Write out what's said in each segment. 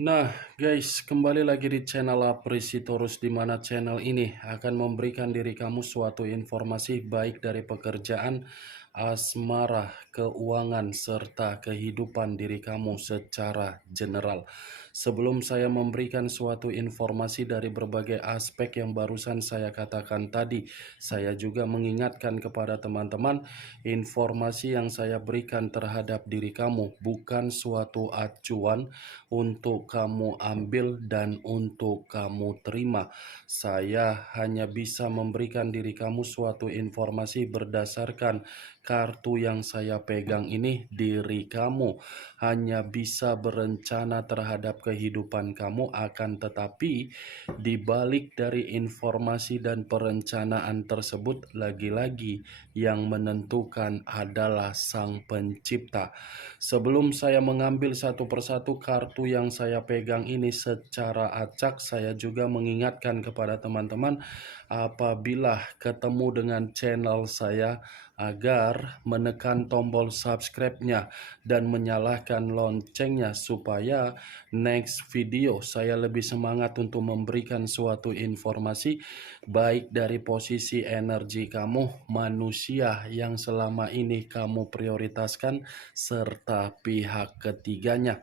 Nah, guys, kembali lagi di channel Apresitorus, di mana channel ini akan memberikan diri kamu suatu informasi baik dari pekerjaan, asmara, keuangan, serta kehidupan diri kamu secara general. Sebelum saya memberikan suatu informasi dari berbagai aspek yang barusan saya katakan tadi, saya juga mengingatkan kepada teman-teman, informasi yang saya berikan terhadap diri kamu bukan suatu acuan untuk kamu ambil dan untuk kamu terima. Saya hanya bisa memberikan diri kamu suatu informasi berdasarkan kartu yang saya pegang ini. Diri kamu hanya bisa berencana terhadap kehidupan kamu, akan tetapi di balik dari informasi dan perencanaan tersebut, lagi-lagi yang menentukan adalah Sang Pencipta. Sebelum saya mengambil satu persatu kartu yang saya pegang ini secara acak, saya juga mengingatkan kepada teman-teman apabila ketemu dengan channel saya agar menekan tombol subscribe-nya dan menyalakan loncengnya supaya next video saya lebih semangat untuk memberikan suatu informasi baik dari posisi energi kamu, manusia yang selama ini kamu prioritaskan, serta pihak ketiganya.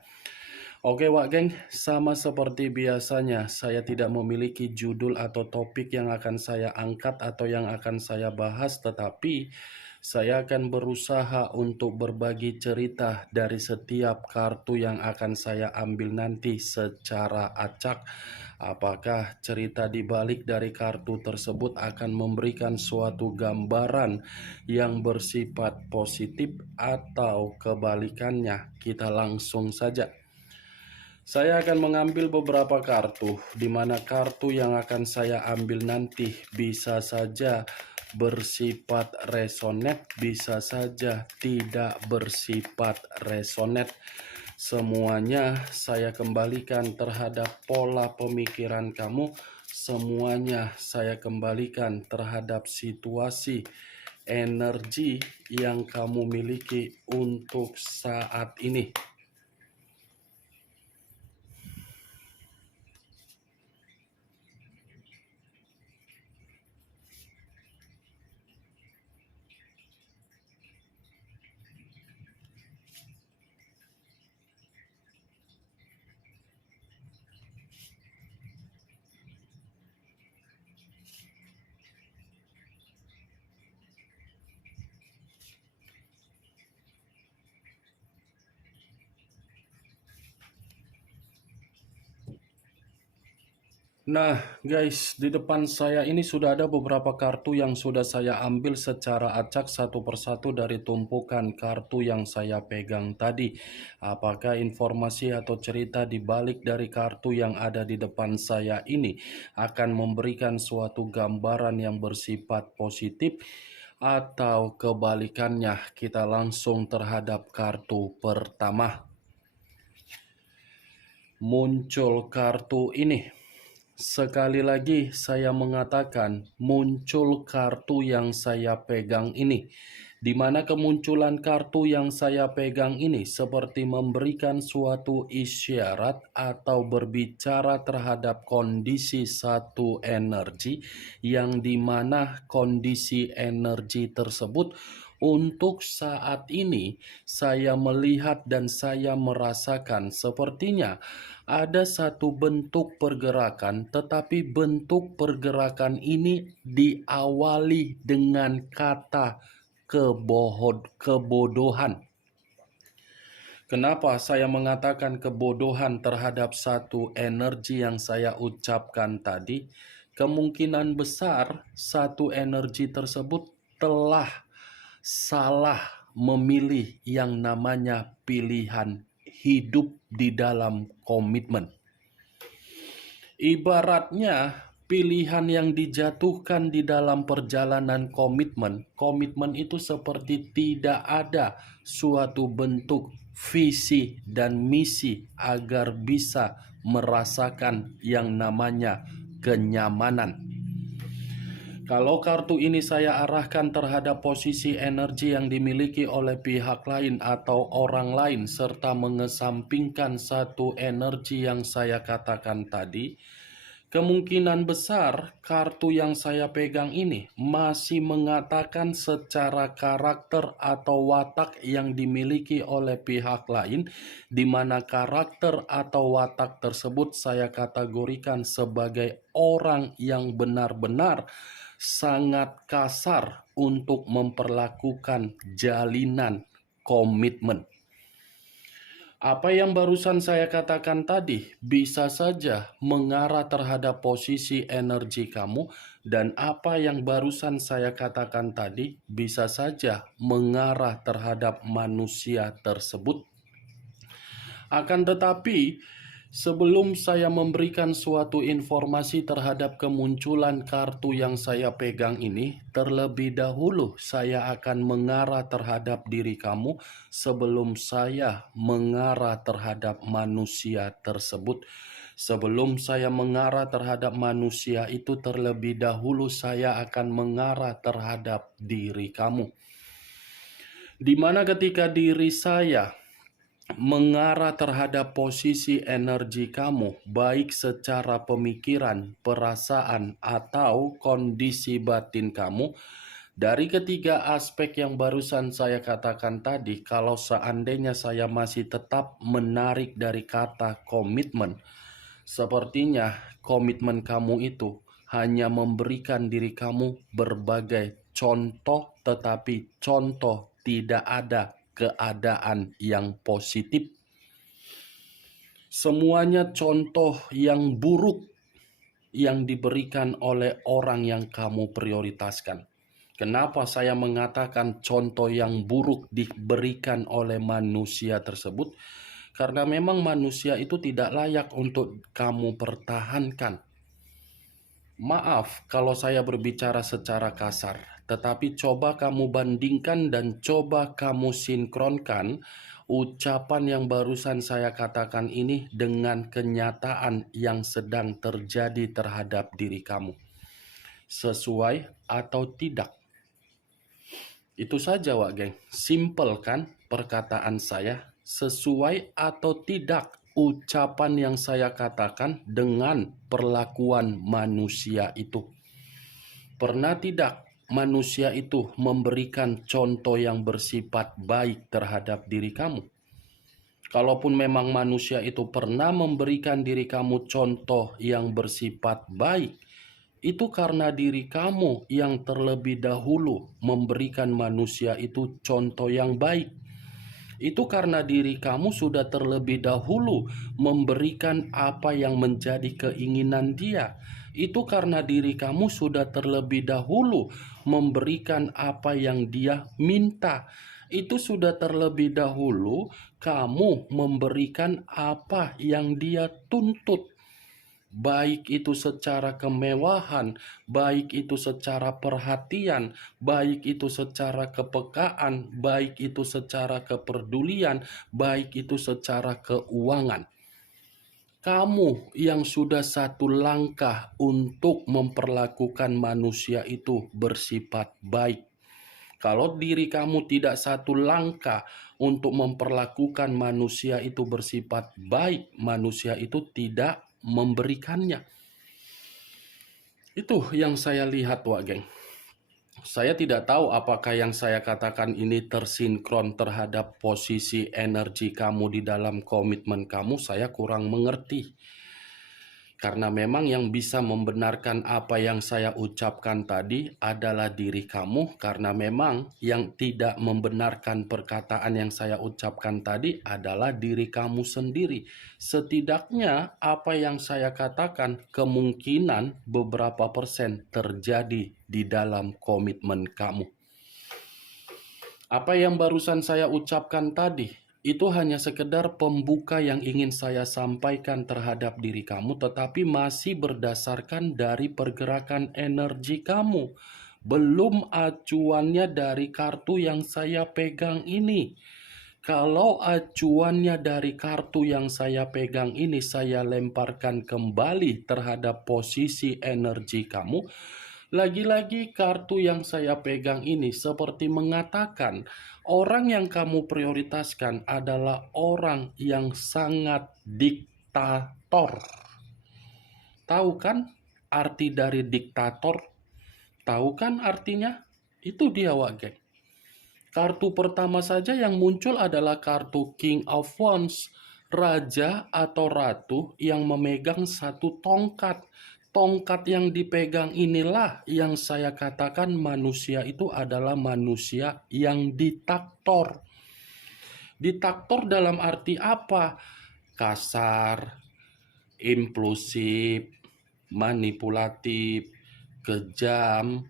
Oke Wak Geng, sama seperti biasanya saya tidak memiliki judul atau topik yang akan saya angkat atau yang akan saya bahas, tetapi saya akan berusaha untuk berbagi cerita dari setiap kartu yang akan saya ambil nanti secara acak. Apakah cerita di balik dari kartu tersebut akan memberikan suatu gambaran yang bersifat positif atau kebalikannya? Kita langsung saja. Saya akan mengambil beberapa kartu, di mana kartu yang akan saya ambil nanti bisa saja bersifat resonate, bisa saja tidak bersifat resonate. Semuanya saya kembalikan terhadap pola pemikiran kamu, semuanya saya kembalikan terhadap situasi energi yang kamu miliki untuk saat ini. Nah guys, di depan saya ini sudah ada beberapa kartu yang sudah saya ambil secara acak satu persatu dari tumpukan kartu yang saya pegang tadi. Apakah informasi atau cerita di balik dari kartu yang ada di depan saya ini akan memberikan suatu gambaran yang bersifat positif atau kebalikannya? Kita langsung terhadap kartu pertama. Muncul kartu ini. Sekali lagi saya mengatakan muncul kartu yang saya pegang ini, di mana kemunculan kartu yang saya pegang ini seperti memberikan suatu isyarat atau berbicara terhadap kondisi satu energi, yang dimana kondisi energi tersebut untuk saat ini saya melihat dan saya merasakan sepertinya ada satu bentuk pergerakan, tetapi bentuk pergerakan ini diawali dengan kata kebodohan. Kenapa saya mengatakan kebodohan terhadap satu energi yang saya ucapkan tadi? Kemungkinan besar satu energi tersebut telah salah memilih yang namanya pilihan hidup di dalam komitmen. Ibaratnya pilihan yang dijatuhkan di dalam perjalanan komitmen, komitmen itu seperti tidak ada suatu bentuk visi dan misi agar bisa merasakan yang namanya kenyamanan. Kalau kartu ini saya arahkan terhadap posisi energi yang dimiliki oleh pihak lain atau orang lain, serta mengesampingkan satu energi yang saya katakan tadi, kemungkinan besar kartu yang saya pegang ini masih mengatakan secara karakter atau watak yang dimiliki oleh pihak lain, di mana karakter atau watak tersebut saya kategorikan sebagai orang yang benar-benar sangat kasar untuk memperlakukan jalinan komitmen. Apa yang barusan saya katakan tadi bisa saja mengarah terhadap posisi energi kamu, dan apa yang barusan saya katakan tadi bisa saja mengarah terhadap manusia tersebut. Akan tetapi, sebelum saya memberikan suatu informasi terhadap kemunculan kartu yang saya pegang ini, terlebih dahulu saya akan mengarah terhadap diri kamu sebelum saya mengarah terhadap manusia tersebut. Sebelum saya mengarah terhadap manusia itu, terlebih dahulu saya akan mengarah terhadap diri kamu. Di mana ketika diri saya mengarah terhadap posisi energi kamu, baik secara pemikiran, perasaan, atau kondisi batin kamu, dari ketiga aspek yang barusan saya katakan tadi, kalau seandainya saya masih tetap menarik dari kata komitmen, sepertinya komitmen kamu itu hanya memberikan diri kamu berbagai contoh, tetapi contoh tidak ada keadaan yang positif. Semuanya contoh yang buruk yang diberikan oleh orang yang kamu prioritaskan. Kenapa saya mengatakan contoh yang buruk diberikan oleh manusia tersebut? Karena memang manusia itu tidak layak untuk kamu pertahankan. Maaf kalau saya berbicara secara kasar, tetapi coba kamu bandingkan dan coba kamu sinkronkan ucapan yang barusan saya katakan ini dengan kenyataan yang sedang terjadi terhadap diri kamu. Sesuai atau tidak? Itu saja, Wak Geng. Simple kan perkataan saya? Sesuai atau tidak ucapan yang saya katakan dengan perlakuan manusia itu? Pernah tidak manusia itu memberikan contoh yang bersifat baik terhadap diri kamu? Kalaupun memang manusia itu pernah memberikan diri kamu contoh yang bersifat baik, itu karena diri kamu yang terlebih dahulu memberikan manusia itu contoh yang baik. Itu karena diri kamu sudah terlebih dahulu memberikan apa yang menjadi keinginan dia. Itu karena diri kamu sudah terlebih dahulu memberikan apa yang dia minta. Itu sudah terlebih dahulu kamu memberikan apa yang dia tuntut. Baik itu secara kemewahan, baik itu secara perhatian, baik itu secara kepekaan, baik itu secara kepedulian, baik itu secara keuangan. Kamu yang sudah satu langkah untuk memperlakukan manusia itu bersifat baik. Kalau diri kamu tidak satu langkah untuk memperlakukan manusia itu bersifat baik, manusia itu tidak memberikannya. Itu yang saya lihat, Wak Geng. Saya tidak tahu apakah yang saya katakan ini tersinkron terhadap posisi energi kamu di dalam komitmen kamu. Saya kurang mengerti. Karena memang yang bisa membenarkan apa yang saya ucapkan tadi adalah diri kamu, karena memang yang tidak membenarkan perkataan yang saya ucapkan tadi adalah diri kamu sendiri. Setidaknya apa yang saya katakan kemungkinan beberapa persen terjadi di dalam komitmen kamu. Apa yang barusan saya ucapkan tadi itu hanya sekedar pembuka yang ingin saya sampaikan terhadap diri kamu, tetapi masih berdasarkan dari pergerakan energi kamu. Belum acuannya dari kartu yang saya pegang ini. Kalau acuannya dari kartu yang saya pegang ini saya lemparkan kembali terhadap posisi energi kamu, Lagi-lagi kartu yang saya pegang ini seperti mengatakan orang yang kamu prioritaskan adalah orang yang sangat diktator. Tahu kan arti dari diktator? Tahu kan artinya? Itu dia, Wak Geng. Kartu pertama saja yang muncul adalah kartu King of Wands, raja atau ratu yang memegang satu tongkat. Tongkat yang dipegang inilah yang saya katakan manusia itu adalah manusia yang diktator. Diktator dalam arti apa? Kasar, impulsif, manipulatif, kejam,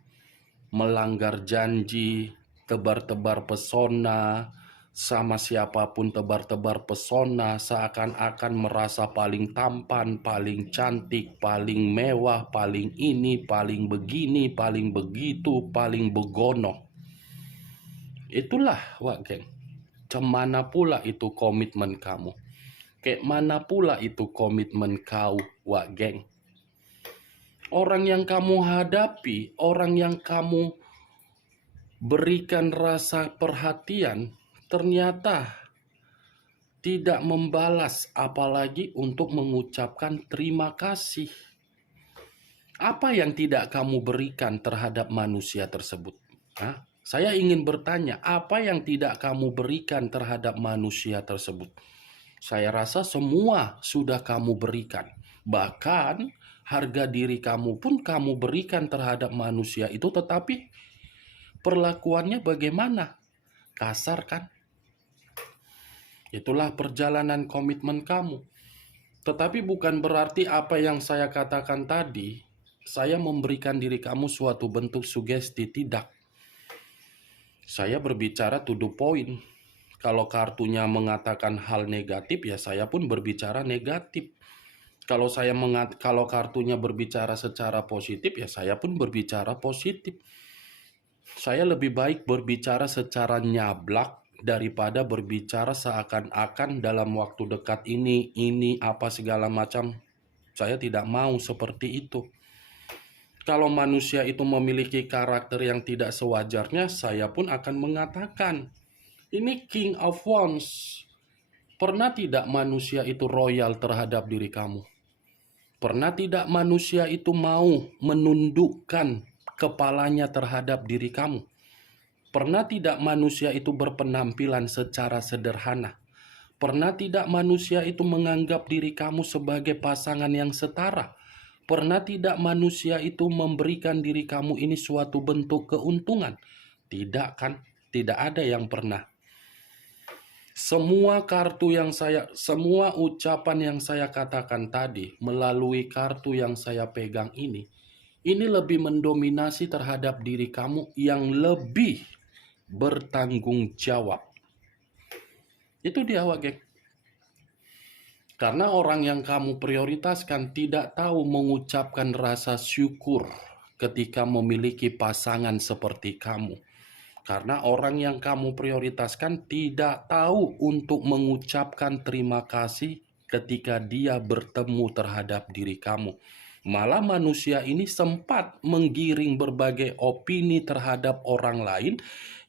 melanggar janji, tebar-tebar pesona, sama siapapun tebar-tebar pesona, seakan-akan merasa paling tampan, paling cantik, paling mewah, paling ini, paling begini, paling begitu, paling begono. Itulah, Wak Geng. Cemana pula itu komitmen kamu? Kayak mana pula itu komitmen kau, Wak Geng? Orang yang kamu hadapi, orang yang kamu berikan rasa perhatian, ternyata tidak membalas, apalagi untuk mengucapkan terima kasih. Apa yang tidak kamu berikan terhadap manusia tersebut? Saya ingin bertanya, apa yang tidak kamu berikan terhadap manusia tersebut? Saya rasa semua sudah kamu berikan. Bahkan harga diri kamu pun kamu berikan terhadap manusia itu, tetapi perlakuannya bagaimana? Kasar kan? Itulah perjalanan komitmen kamu. Tetapi bukan berarti apa yang saya katakan tadi, saya memberikan diri kamu suatu bentuk sugesti, tidak. Saya berbicara to the point. Kalau kartunya mengatakan hal negatif, ya saya pun berbicara negatif. Kalau kartunya berbicara secara positif, ya saya pun berbicara positif. Saya lebih baik berbicara secara nyablak daripada berbicara seakan-akan dalam waktu dekat ini apa segala macam. Saya tidak mau seperti itu. Kalau manusia itu memiliki karakter yang tidak sewajarnya, saya pun akan mengatakan, ini King of Wands. Pernah tidak manusia itu royal terhadap diri kamu? Pernah tidak manusia itu mau menundukkan kepalanya terhadap diri kamu? Pernah tidak manusia itu berpenampilan secara sederhana? Pernah tidak manusia itu menganggap diri kamu sebagai pasangan yang setara? Pernah tidak manusia itu memberikan diri kamu ini suatu bentuk keuntungan? Tidak kan? Tidak ada yang pernah. Semua ucapan yang saya katakan tadi melalui kartu yang saya pegang ini lebih mendominasi terhadap diri kamu yang lebih bertanggung jawab. Itu dia, Wak Geng. Karena orang yang kamu prioritaskan tidak tahu mengucapkan rasa syukur ketika memiliki pasangan seperti kamu. Karena orang yang kamu prioritaskan tidak tahu untuk mengucapkan terima kasih ketika dia bertemu terhadap diri kamu. Malah manusia ini sempat menggiring berbagai opini terhadap orang lain,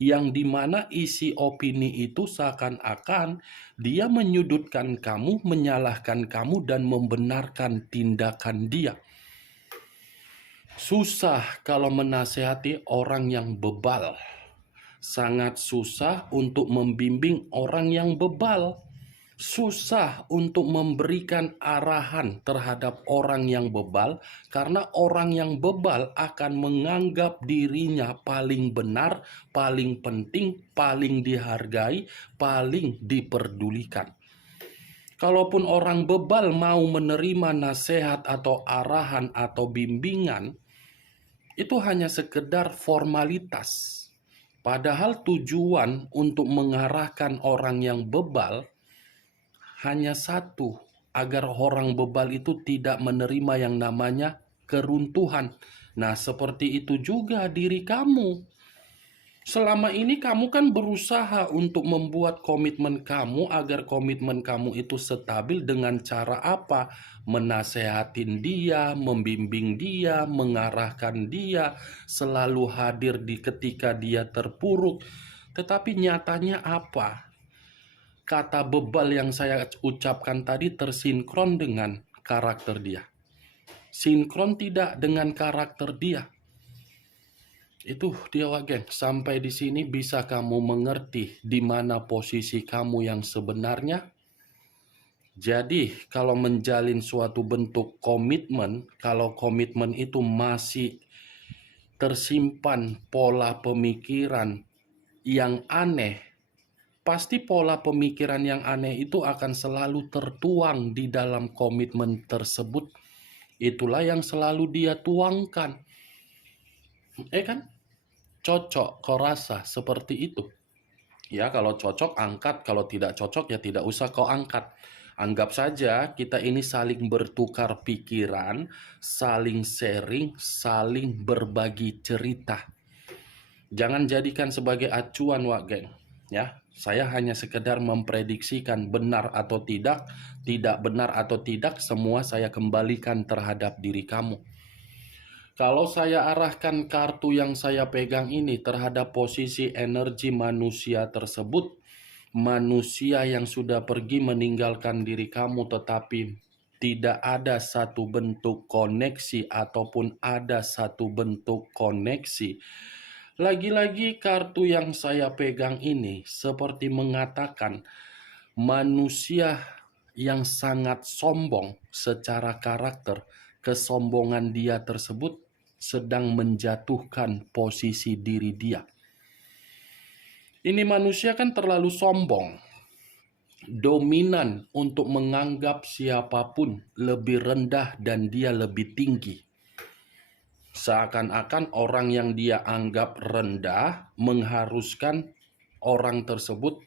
yang dimana isi opini itu seakan-akan dia menyudutkan kamu, menyalahkan kamu, dan membenarkan tindakan dia. Susah kalau menasehati orang yang bebal. Sangat susah untuk membimbing orang yang bebal. Susah untuk memberikan arahan terhadap orang yang bebal, karena orang yang bebal akan menganggap dirinya paling benar, paling penting, paling dihargai, paling diperdulikan. Kalaupun orang bebal mau menerima nasihat atau arahan atau bimbingan, itu hanya sekedar formalitas. Padahal tujuan untuk mengarahkan orang yang bebal hanya satu, agar orang bebal itu tidak menerima yang namanya keruntuhan. Nah, seperti itu juga diri kamu. Selama ini kamu kan berusaha untuk membuat komitmen kamu agar komitmen kamu itu stabil dengan cara apa? Menasehatin dia, membimbing dia, mengarahkan dia, selalu hadir di ketika dia terpuruk. Tetapi nyatanya apa? Kata bebal yang saya ucapkan tadi tersinkron dengan karakter dia. Sinkron tidak dengan karakter dia. Itu dia geng, sampai di sini bisa kamu mengerti di mana posisi kamu yang sebenarnya. Jadi kalau menjalin suatu bentuk komitmen, kalau komitmen itu masih tersimpan pola pemikiran yang aneh, pasti pola pemikiran yang aneh itu akan selalu tertuang di dalam komitmen tersebut. Itulah yang selalu dia tuangkan. Kan? Cocok, kau rasa seperti itu. Ya, kalau cocok angkat, kalau tidak cocok ya tidak usah kau angkat. Anggap saja kita ini saling bertukar pikiran, saling sharing, saling berbagi cerita. Jangan jadikan sebagai acuan, Wak Geng. Ya, saya hanya sekedar memprediksikan benar atau tidak benar atau tidak, semua saya kembalikan terhadap diri kamu. Kalau saya arahkan kartu yang saya pegang ini terhadap posisi energi manusia tersebut, manusia yang sudah pergi meninggalkan diri kamu, tetapi tidak ada satu bentuk koneksi ataupun ada satu bentuk koneksi. Lagi-lagi kartu yang saya pegang ini seperti mengatakan manusia yang sangat sombong secara karakter, kesombongan dia tersebut sedang menjatuhkan posisi diri dia. Ini manusia kan terlalu sombong, dominan untuk menganggap siapapun lebih rendah dan dia lebih tinggi. Seakan-akan orang yang dia anggap rendah mengharuskan orang tersebut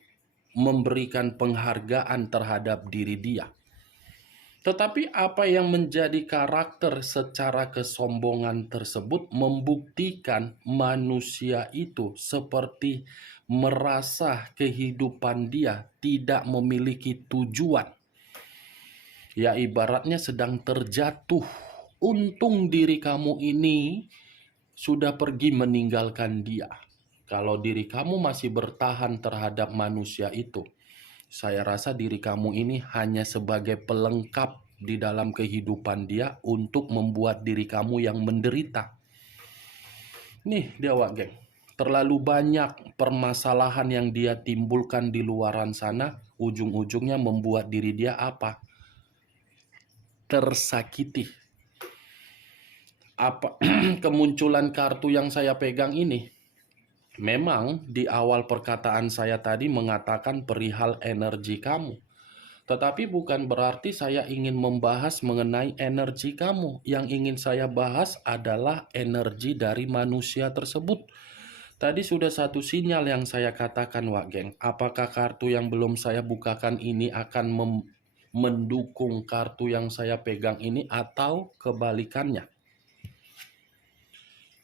memberikan penghargaan terhadap diri dia. Tetapi apa yang menjadi karakter secara kesombongan tersebut membuktikan manusia itu seperti merasa kehidupan dia tidak memiliki tujuan. Ya, ibaratnya sedang terjatuh. Untung diri kamu ini sudah pergi meninggalkan dia. Kalau diri kamu masih bertahan terhadap manusia itu, saya rasa diri kamu ini hanya sebagai pelengkap di dalam kehidupan dia untuk membuat diri kamu yang menderita. Nih dia Wak Geng, terlalu banyak permasalahan yang dia timbulkan di luaran sana, ujung-ujungnya membuat diri dia apa? Tersakiti. Apa kemunculan kartu yang saya pegang ini? Memang di awal perkataan saya tadi mengatakan perihal energi kamu. Tetapi bukan berarti saya ingin membahas mengenai energi kamu. Yang ingin saya bahas adalah energi dari manusia tersebut. Tadi sudah satu sinyal yang saya katakan, Wak Geng. Apakah kartu yang belum saya bukakan ini akan mendukung kartu yang saya pegang ini atau kebalikannya?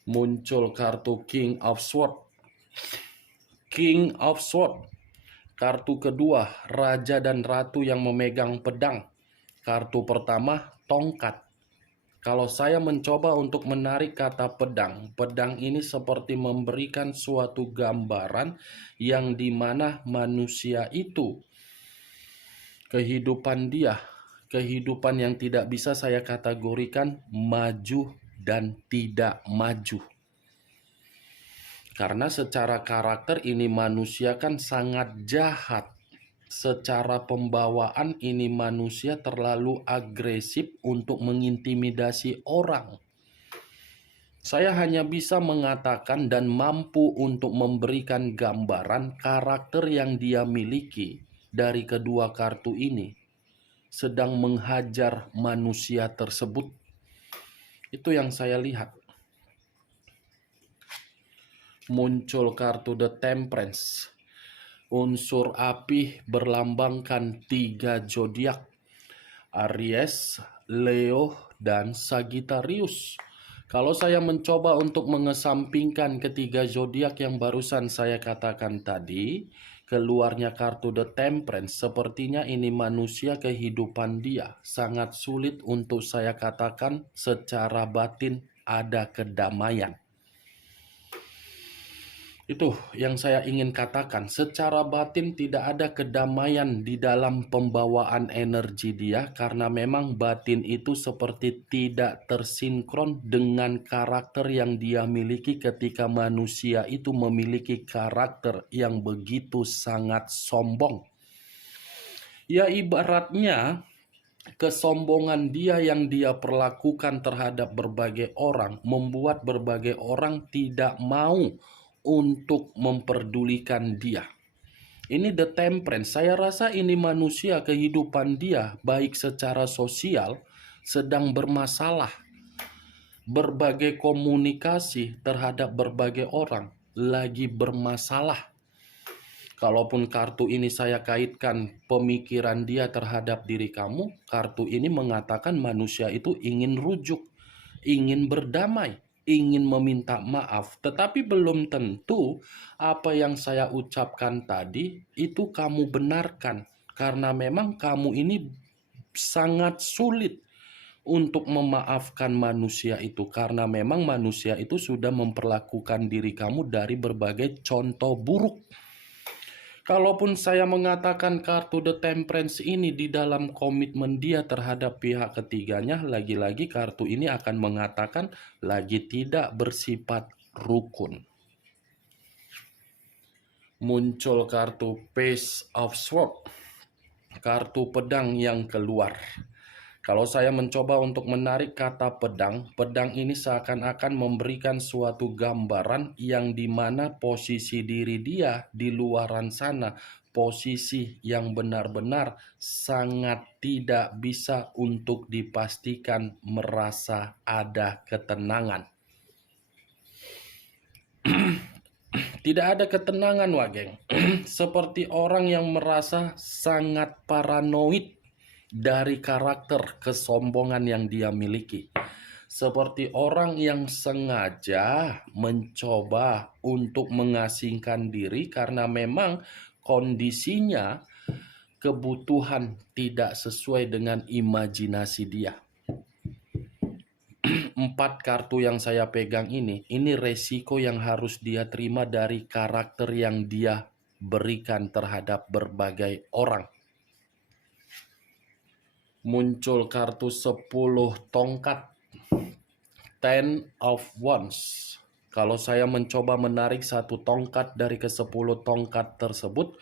Muncul kartu King of Swords. King of Swords. Kartu kedua, Raja dan Ratu yang memegang pedang. Kartu pertama, tongkat. Kalau saya mencoba untuk menarik kata pedang, pedang ini seperti memberikan suatu gambaran yang dimana manusia itu, kehidupan dia, kehidupan yang tidak bisa saya kategorikan maju dan tidak maju. Karena secara karakter ini manusia kan sangat jahat. Secara pembawaan ini manusia terlalu agresif untuk mengintimidasi orang. Saya hanya bisa mengatakan dan mampu untuk memberikan gambaran karakter yang dia miliki dari kedua kartu ini sedang menghajar manusia tersebut. Itu yang saya lihat. Muncul kartu The Temperance. Unsur api berlambangkan 3 zodiak, Aries, Leo, dan Sagittarius. Kalau saya mencoba untuk mengesampingkan ketiga zodiak yang barusan saya katakan tadi, keluarnya kartu The Temperance, sepertinya ini manusia kehidupan dia sangat sulit untuk saya katakan secara batin ada kedamaian. Itu yang saya ingin katakan, secara batin tidak ada kedamaian di dalam pembawaan energi dia karena memang batin itu seperti tidak tersinkron dengan karakter yang dia miliki ketika manusia itu memiliki karakter yang begitu sangat sombong. Ya ibaratnya kesombongan dia yang dia perlakukan terhadap berbagai orang membuat berbagai orang tidak mau untuk memperdulikan dia. Ini The Temperance. Saya rasa ini manusia kehidupan dia baik secara sosial sedang bermasalah. Berbagai komunikasi terhadap berbagai orang lagi bermasalah. Kalaupun kartu ini saya kaitkan pemikiran dia terhadap diri kamu, kartu ini mengatakan manusia itu ingin rujuk, ingin berdamai, ingin meminta maaf. Tetapi belum tentu apa yang saya ucapkan tadi itu kamu benarkan. Karena memang kamu ini sangat sulit untuk memaafkan manusia itu. Karena memang manusia itu sudah memperlakukan diri kamu dari berbagai contoh buruk. Kalaupun saya mengatakan kartu The Temperance ini di dalam komitmen dia terhadap pihak ketiganya, lagi-lagi kartu ini akan mengatakan lagi tidak bersifat rukun. Muncul kartu Page of Swords, kartu pedang yang keluar. Kalau saya mencoba untuk menarik kata pedang, pedang ini seakan-akan memberikan suatu gambaran yang dimana posisi diri dia di luaran sana, posisi yang benar-benar sangat tidak bisa untuk dipastikan merasa ada ketenangan. Tidak ada ketenangan, Wageng. Seperti orang yang merasa sangat paranoid dari karakter kesombongan yang dia miliki. Seperti orang yang sengaja mencoba untuk mengasingkan diri karena memang kondisinya kebutuhan tidak sesuai dengan imajinasi dia. 4 kartu yang saya pegang ini resiko yang harus dia terima dari karakter yang dia berikan terhadap berbagai orang. Muncul kartu 10 tongkat, 10 of Wands. Kalau saya mencoba menarik satu tongkat dari ke-10 tongkat tersebut,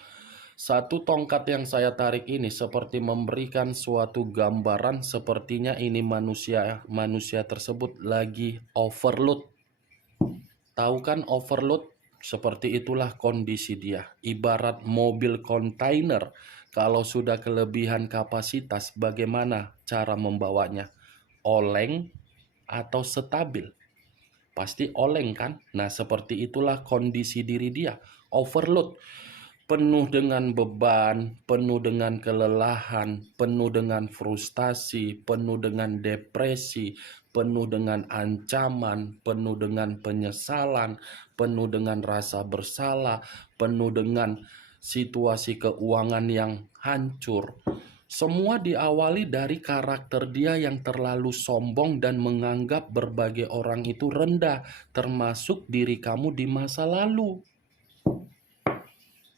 satu tongkat yang saya tarik ini seperti memberikan suatu gambaran sepertinya ini manusia tersebut lagi overload. Tahu kan overload? Seperti itulah kondisi dia. Ibarat mobil kontainer, kalau sudah kelebihan kapasitas, bagaimana cara membawanya? Oleng atau stabil? Pasti oleng kan? Nah, seperti itulah kondisi diri dia. Overload. Penuh dengan beban, penuh dengan kelelahan, penuh dengan frustasi, penuh dengan depresi, penuh dengan ancaman, penuh dengan penyesalan, penuh dengan rasa bersalah, penuh dengan situasi keuangan yang hancur. Semua diawali dari karakter dia yang terlalu sombong dan menganggap berbagai orang itu rendah, termasuk diri kamu di masa lalu.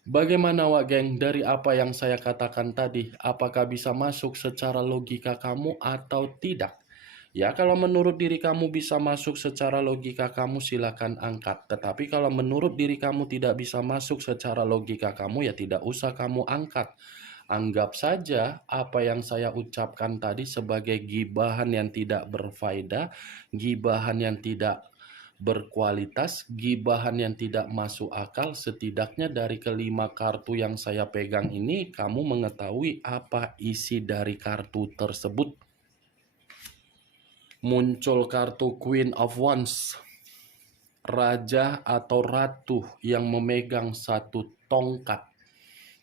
Bagaimana, Wak Geng, dari apa yang saya katakan tadi? Apakah bisa masuk secara logika kamu atau tidak? Ya, kalau menurut diri kamu bisa masuk secara logika kamu, silakan angkat. Tetapi kalau menurut diri kamu tidak bisa masuk secara logika kamu, ya tidak usah kamu angkat. Anggap saja apa yang saya ucapkan tadi sebagai gibahan yang tidak berfaedah, gibahan yang tidak berkualitas, gibahan yang tidak masuk akal. Setidaknya dari kelima kartu yang saya pegang ini, kamu mengetahui apa isi dari kartu tersebut. Muncul kartu Queen of Wands, raja atau ratu yang memegang satu tongkat.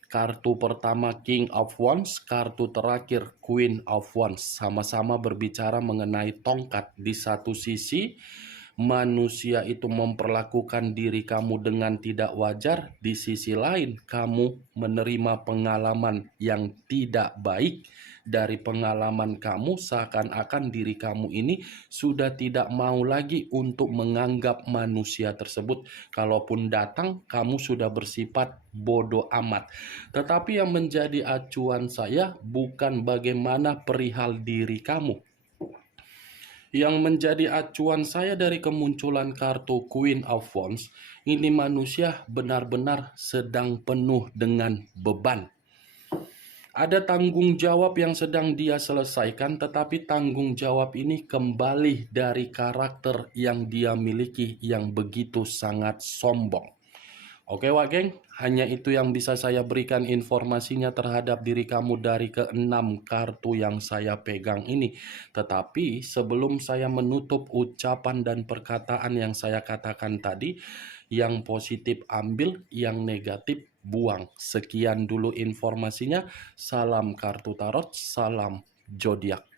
Kartu pertama King of Wands, kartu terakhir Queen of Wands. Sama-sama berbicara mengenai tongkat. Di satu sisi, manusia itu memperlakukan diri kamu dengan tidak wajar. Di sisi lain, kamu menerima pengalaman yang tidak baik. Dari pengalaman kamu, seakan-akan diri kamu ini sudah tidak mau lagi untuk menganggap manusia tersebut. Kalaupun datang, kamu sudah bersifat bodoh amat. Tetapi yang menjadi acuan saya bukan bagaimana perihal diri kamu. Yang menjadi acuan saya dari kemunculan kartu Queen of Wands, ini manusia benar-benar sedang penuh dengan beban. Ada tanggung jawab yang sedang dia selesaikan, tetapi tanggung jawab ini kembali dari karakter yang dia miliki yang begitu sangat sombong. Oke Wak Geng, hanya itu yang bisa saya berikan informasinya terhadap diri kamu dari ke-6 kartu yang saya pegang ini. Tetapi sebelum saya menutup ucapan dan perkataan yang saya katakan tadi, yang positif ambil, yang negatif buang. Sekian dulu informasinya. Salam kartu tarot, salam zodiak.